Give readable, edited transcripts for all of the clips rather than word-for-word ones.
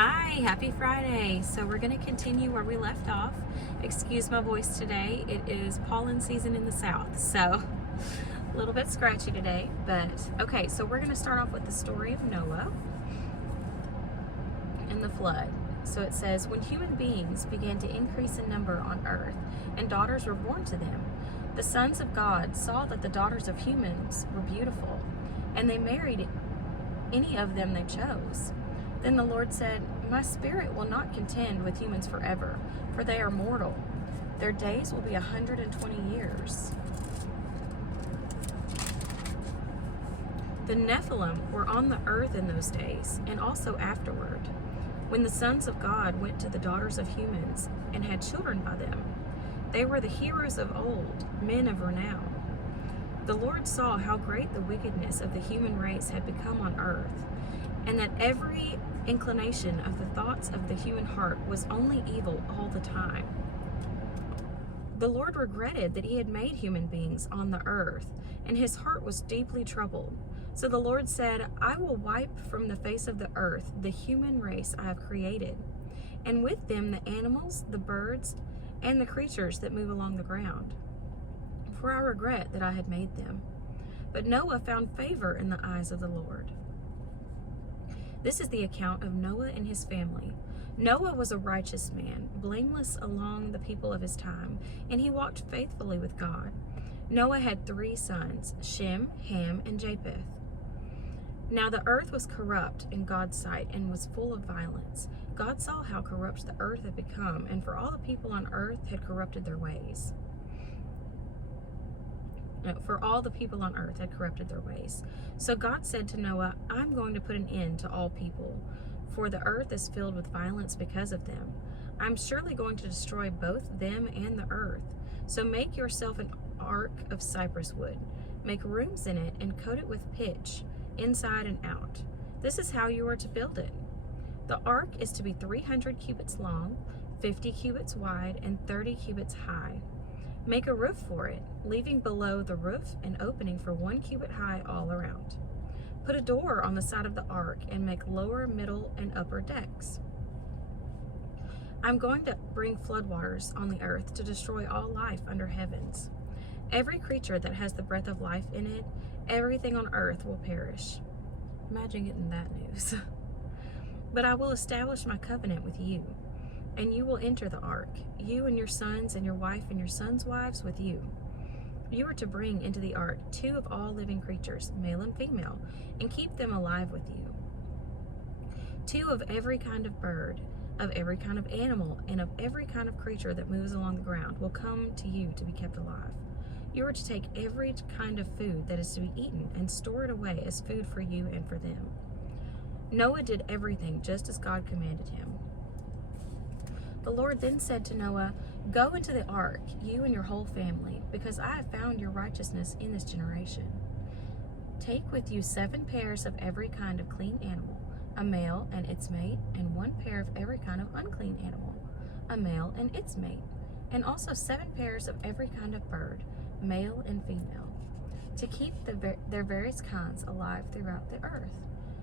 Hi, happy Friday. So we're going to continue where we left off. Excuse my voice today. It is pollen season in the south, so a little bit scratchy today. But okay, so we're going to start off with the story of Noah and the flood. So it says, when human beings began to increase in number on earth and daughters were born to them, the sons of God saw that the daughters of humans were beautiful, and they married any of them they chose. Then the Lord said, my spirit will not contend with humans forever, for they are mortal. Their days will be 120 years. The Nephilim were on the earth in those days, and also afterward, when the sons of God went to the daughters of humans and had children by them. They were the heroes of old, men of renown. The Lord saw how great the wickedness of the human race had become on earth, and that every inclination of the thoughts of the human heart was only evil all the time. The Lord regretted that he had made human beings on the earth, and his heart was deeply troubled. So the Lord said, I will wipe from the face of the earth the human race I have created, and with them the animals, the birds, and the creatures that move along the ground. For I regret that I had made them. But Noah found favor in the eyes of the Lord. This is the account of Noah and his family. Noah was a righteous man, blameless among the people of his time, and he walked faithfully with God. Noah had 3 sons, Shem, Ham, and Japheth. Now the earth was corrupt in God's sight and was full of violence. God saw how corrupt the earth had become, and for all the people on earth had corrupted their ways. For all the people on earth had corrupted their ways. So God said to Noah, I'm going to put an end to all people, for the earth is filled with violence because of them. I'm surely going to destroy both them and the earth. So make yourself an ark of cypress wood. Make rooms in it and coat it with pitch, inside and out. This is how you are to build it. The ark is to be 300 cubits long, 50 cubits wide, and 30 cubits high. Make a roof for it, leaving below the roof an opening for 1 cubit high all around. Put a door on the side of the ark and make lower, middle, and upper decks. I'm going to bring floodwaters on the earth to destroy all life under heavens. Every creature that has the breath of life in it, everything on earth will perish. Imagine getting that news. But I will establish my covenant with you, and you will enter the ark, you and your sons and your wife and your sons' wives with you. You are to bring into the ark 2 of all living creatures, male and female, and keep them alive with you. 2 of every kind of bird, of every kind of animal, and of every kind of creature that moves along the ground will come to you to be kept alive. You are to take every kind of food that is to be eaten and store it away as food for you and for them. Noah did everything just as God commanded him. The Lord then said to Noah, go into the ark, you and your whole family, because I have found your righteousness in this generation. Take with you 7 pairs of every kind of clean animal, a male and its mate, and 1 pair of every kind of unclean animal, a male and its mate, and also 7 pairs of every kind of bird, male and female, to keep their various kinds alive throughout the earth.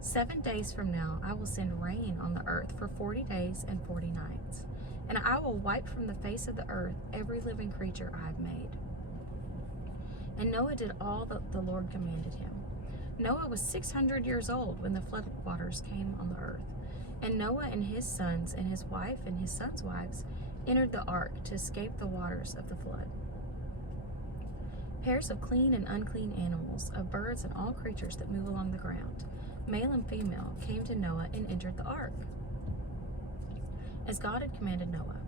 7 days from now I will send rain on the earth for 40 days and 40 nights, and I will wipe from the face of the earth every living creature I have made. And Noah did all that the Lord commanded him. Noah was 600 years old when the flood waters came on the earth, and Noah and his sons and his wife and his sons' wives entered the ark to escape the waters of the flood. Pairs of clean and unclean animals, of birds and all creatures that move along the ground, male and female, came to Noah and entered the ark, as God had commanded Noah.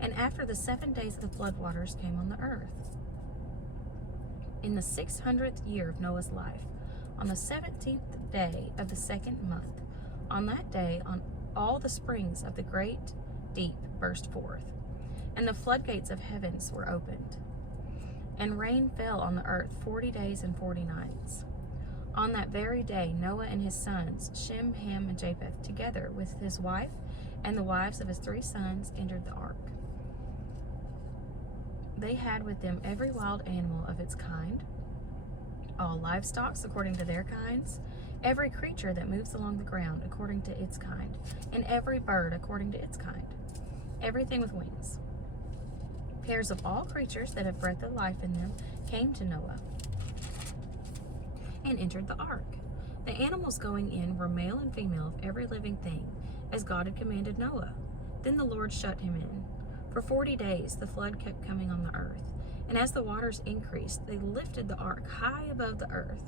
And after the 7 days the flood waters came on the earth. In the 600th year of Noah's life, on the 17th day of the 2nd month, on that day all the springs of the great deep burst forth, and the floodgates of heavens were opened. And rain fell on the earth 40 days and 40 nights. On that very day, Noah and his sons, Shem, Ham, and Japheth, together with his wife and the wives of his 3 sons, entered the ark. They had with them every wild animal of its kind, all livestock according to their kinds, every creature that moves along the ground according to its kind, and every bird according to its kind, everything with wings. Pairs of all creatures that have breath of life in them came to Noah and entered the ark. The animals going in were male and female of every living thing, as God had commanded Noah. Then the Lord shut him in. For 40 days the flood kept coming on the earth, and as the waters increased, they lifted the ark high above the earth.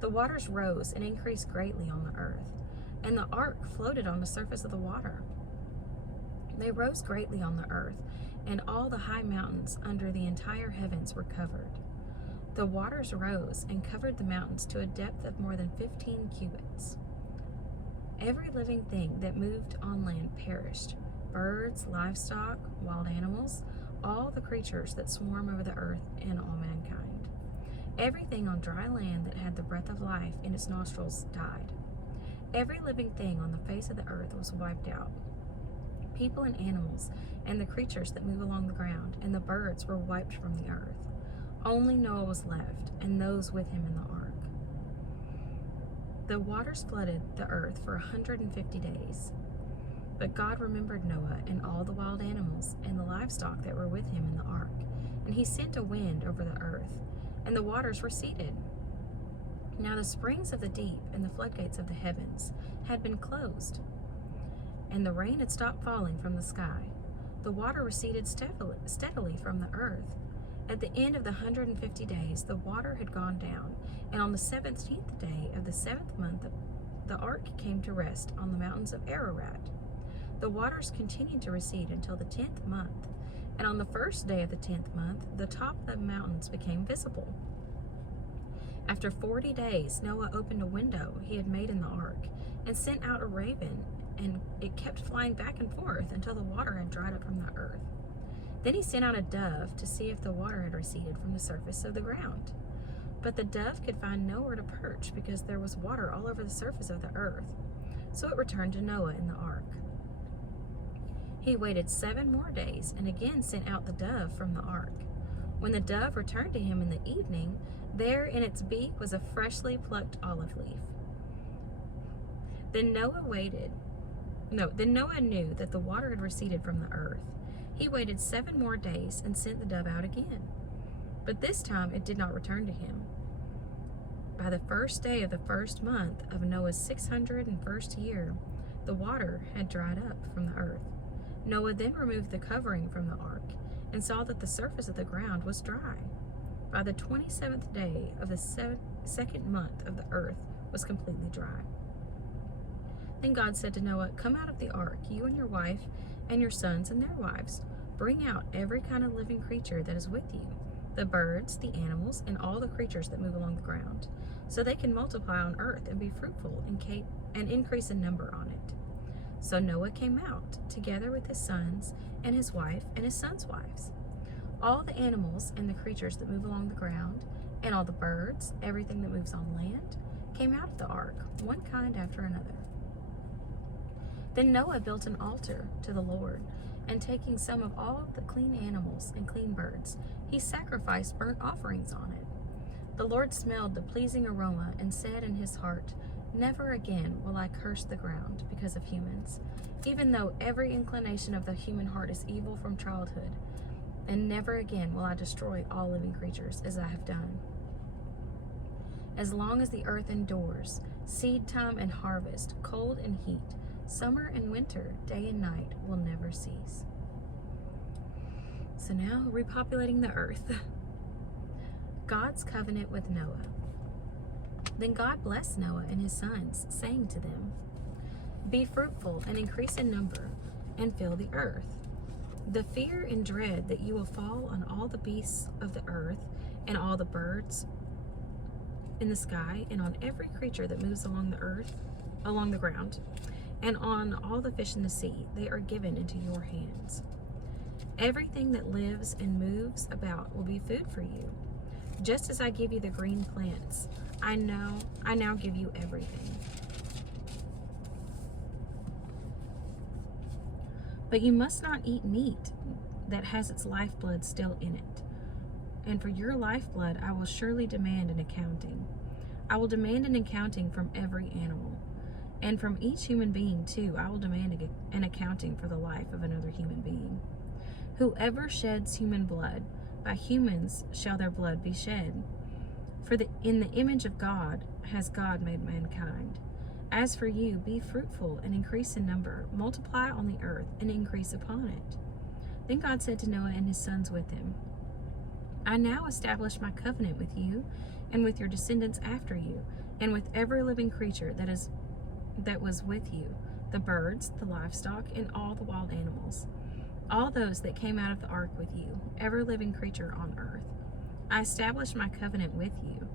The waters rose and increased greatly on the earth, and the ark floated on the surface of the water. They rose greatly on the earth, and all the high mountains under the entire heavens were covered. The waters rose and covered the mountains to a depth of more than 15 cubits. Every living thing that moved on land perished, birds, livestock, wild animals, all the creatures that swarm over the earth, and all mankind. Everything on dry land that had the breath of life in its nostrils died. Every living thing on the face of the earth was wiped out. People and animals, and the creatures that move along the ground, and the birds were wiped from the earth. Only Noah was left, and those with him in the ark. The waters flooded the earth for 150 days. But God remembered Noah and all the wild animals and the livestock that were with him in the ark, and he sent a wind over the earth, and the waters receded. Now the springs of the deep and the floodgates of the heavens had been closed, and the rain had stopped falling from the sky. The water receded steadily from the earth. At the end of the 150 days, the water had gone down, and on the 17th day of the 7th month, the ark came to rest on the mountains of Ararat. The waters continued to recede until the 10th month, and on the first day of the 10th month, the top of the mountains became visible. After 40 days, Noah opened a window he had made in the ark and sent out a raven, and it kept flying back and forth until the water had dried up from the earth. Then he sent out a dove to see if the water had receded from the surface of the ground. But the dove could find nowhere to perch because there was water all over the surface of the earth. So it returned to Noah in the ark. He waited 7 more days and again sent out the dove from the ark. When the dove returned to him in the evening, there in its beak was a freshly plucked olive leaf. Then Noah knew that the water had receded from the earth. He waited 7 more days and sent the dove out again. But this time it did not return to him. By the first day of the 1st month of Noah's 601st year, the water had dried up from the earth. Noah then removed the covering from the ark and saw that the surface of the ground was dry. By the 27th day of the 2nd month of the earth was completely dry. Then God said to Noah, "Come out of the ark, you and your wife and your sons and their wives. Bring out every kind of living creature that is with you, the birds, the animals, and all the creatures that move along the ground, so they can multiply on earth and be fruitful and increase in number on it." So Noah came out, together with his sons and his wife and his sons' wives. All the animals and the creatures that move along the ground, and all the birds, everything that moves on land, came out of the ark, one kind after another. Then Noah built an altar to the Lord, and taking some of all the clean animals and clean birds, he sacrificed burnt offerings on it. The Lord smelled the pleasing aroma and said in his heart, "Never again will I curse the ground because of humans, even though every inclination of the human heart is evil from childhood, and never again will I destroy all living creatures as I have done. As long as the earth endures, seed time and harvest, cold and heat, summer and winter, day and night will never cease." So now, repopulating the earth. God's covenant with Noah. Then God blessed Noah and his sons, saying to them, "Be fruitful and increase in number, and fill the earth. The fear and dread that you will fall on all the beasts of the earth, and all the birds in the sky, and on every creature that moves along the ground, and on all the fish in the sea, they are given into your hands. Everything that lives and moves about will be food for you. Just as I give you the green plants, I now give you everything. But you must not eat meat that has its lifeblood still in it. And for your lifeblood I will surely demand an accounting. I will demand an accounting from every animal. And from each human being, too, I will demand an accounting for the life of another human being. Whoever sheds human blood, by humans shall their blood be shed. For in the image of God has God made mankind. As for you, be fruitful and increase in number, multiply on the earth and increase upon it. Then God said to Noah and his sons with him, I now establish my covenant with you and with your descendants after you, and with every living creature that was with you, the birds, the livestock, and all the wild animals, all those that came out of the ark with you, every living creature on earth. I establish my covenant with you.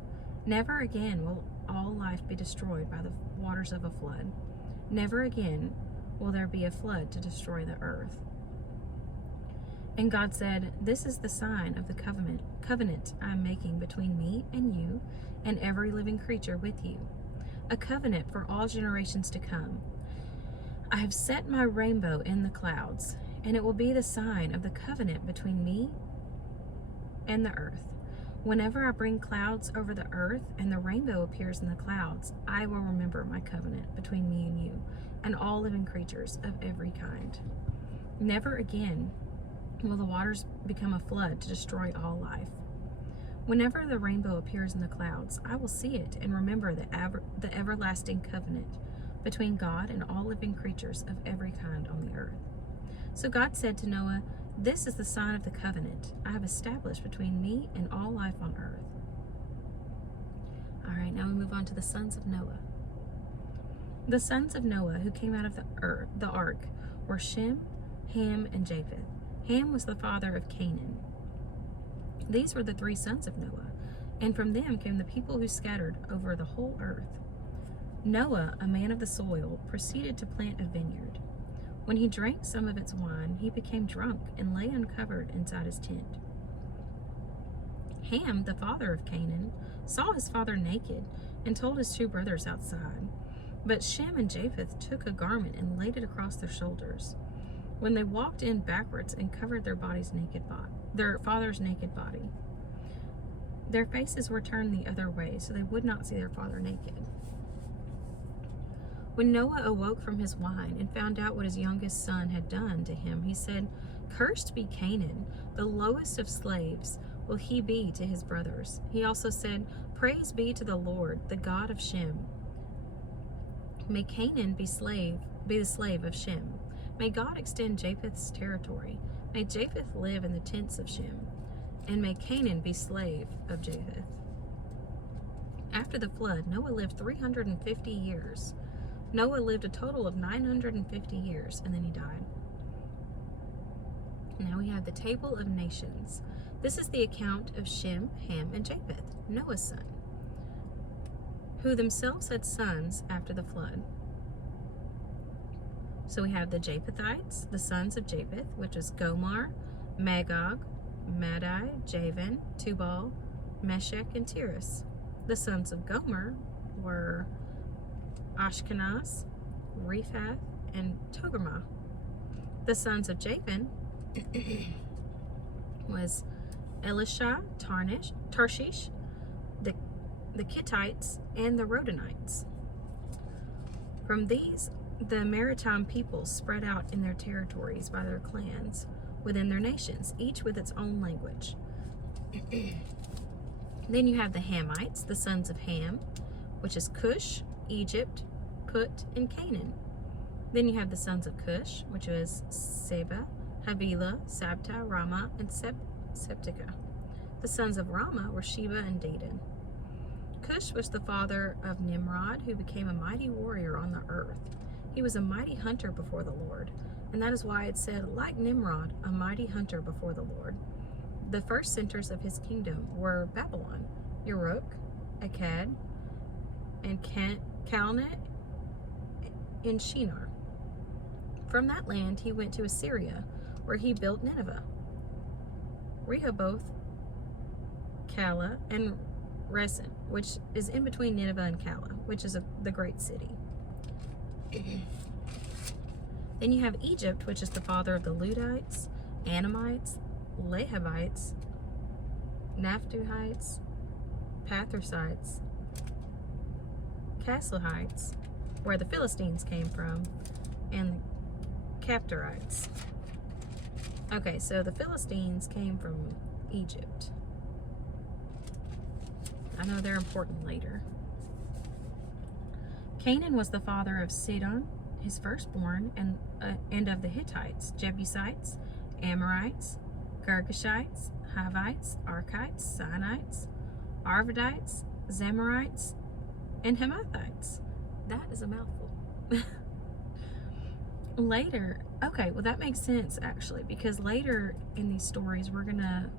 Never again will all life be destroyed by the waters of a flood. Never again will there be a flood to destroy the earth. And God said, This is the sign of the covenant I am making between me and you and every living creature with you, a covenant for all generations to come. I have set my rainbow in the clouds, and it will be the sign of the covenant between me and the earth. Whenever I bring clouds over the earth and the rainbow appears in the clouds, I will remember my covenant between me and you and all living creatures of every kind. Never again will the waters become a flood to destroy all life. Whenever the rainbow appears in the clouds, I will see it and remember the everlasting covenant between God and all living creatures of every kind on the earth. So God said to Noah, This is the sign of the covenant I have established between me and all life on earth. All right, now we move on to the sons of Noah. The sons of Noah who came out of the ark were Shem, Ham, and Japheth. Ham was the father of Canaan. These were the three sons of Noah, and from them came the people who scattered over the whole earth. Noah, a man of the soil, proceeded to plant a vineyard. When he drank some of its wine, he became drunk and lay uncovered inside his tent. Ham, the father of Canaan, saw his father naked and told his two brothers outside. But Shem and Japheth took a garment and laid it across their shoulders. When they walked in backwards and covered their father's naked body, their faces were turned the other way, so they would not see their father naked. When Noah awoke from his wine and found out what his youngest son had done to him, he said, Cursed be Canaan, the lowest of slaves will he be to his brothers. He also said, Praise be to the Lord, the God of Shem. May Canaan be the slave of Shem. May God extend Japheth's territory. May Japheth live in the tents of Shem, and may Canaan be slave of Japheth. After the flood, Noah lived 350 years. Noah lived a total of 950 years, and then he died. Now we have the Table of Nations. This is the account of Shem, Ham, and Japheth, Noah's son, who themselves had sons after the flood. So we have the Japhethites, the sons of Japheth, which is Gomer, Magog, Madai, Javan, Tubal, Meshech, and Tiras. The sons of Gomer were Ashkenaz, Rephath, and Togarmah. The sons of Javan was Elisha, Tarshish, the Kittites, and the Rodanites. From these, the maritime peoples spread out in their territories by their clans within their nations, each with its own language. Then you have the Hamites, the sons of Ham, which is Cush, Egypt, Put, and Canaan. Then you have the sons of Cush, which was Seba, Havilah, Sabta, Ramah, and Septica. The sons of Ramah were Sheba and Dedan. Cush was the father of Nimrod, who became a mighty warrior on the earth. He was a mighty hunter before the Lord, and that is why it said, like Nimrod, a mighty hunter before the Lord. The first centers of his kingdom were Babylon, Uruk, Akkad, and Calneh in Shinar. From that land he went to Assyria, where he built Nineveh, Rehoboth, Calah, and Resen, which is in between Nineveh and Calah, which is the great city. Then you have Egypt, which is the father of the Ludites, Anamites, Lehavites, Naphtuhites, Pathrusites, Casluhites, where the Philistines came from, and the Captorites. Okay, so the Philistines came from Egypt. I know they're important later. Canaan was the father of Sidon, his firstborn, and of the Hittites, Jebusites, Amorites, Girgashites, Hivites, Arkites, Sinites, Arvadites, Zemarites, and Hamathites. That is a mouthful. Later, okay, well that makes sense actually, because later in these stories we're going to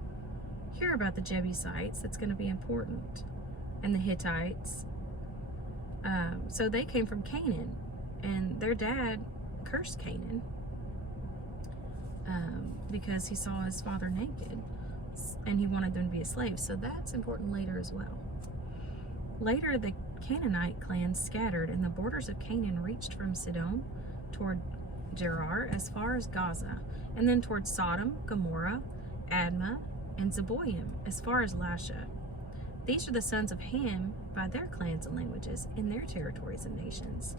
hear about the Jebusites. That's going to be important. And the Hittites. So they came from Canaan, and their dad cursed Canaan because he saw his father naked, and he wanted them to be a slave. So that's important later as well. Later, the Canaanite clans scattered, and the borders of Canaan reached from Sidon toward Gerar as far as Gaza, and then toward Sodom, Gomorrah, Admah, and Zeboim as far as Lasha. These are the sons of Ham by their clans and languages in their territories and nations.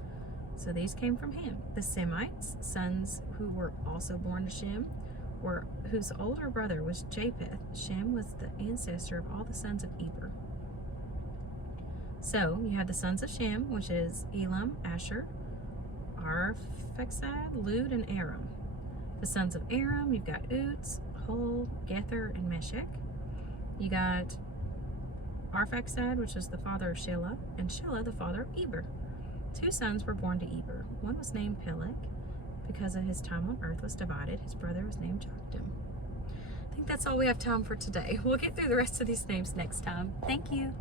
So these came from Ham. The Semites, sons who were also born to Shem, whose older brother was Japheth. Shem was the ancestor of all the sons of Eber. So you have the sons of Shem, which is Elam, Asher, Arphaxad, Lud, and Aram. The sons of Aram, you've got Uts, Hul, Gether, and Meshech. You got Arphaxad, which was the father of Shelah, and Shelah, the father of Eber. 2 sons were born to Eber. One was named Peleg, because of his time on earth was divided. His brother was named Joktan. I think that's all we have time for today. We'll get through the rest of these names next time. Thank you.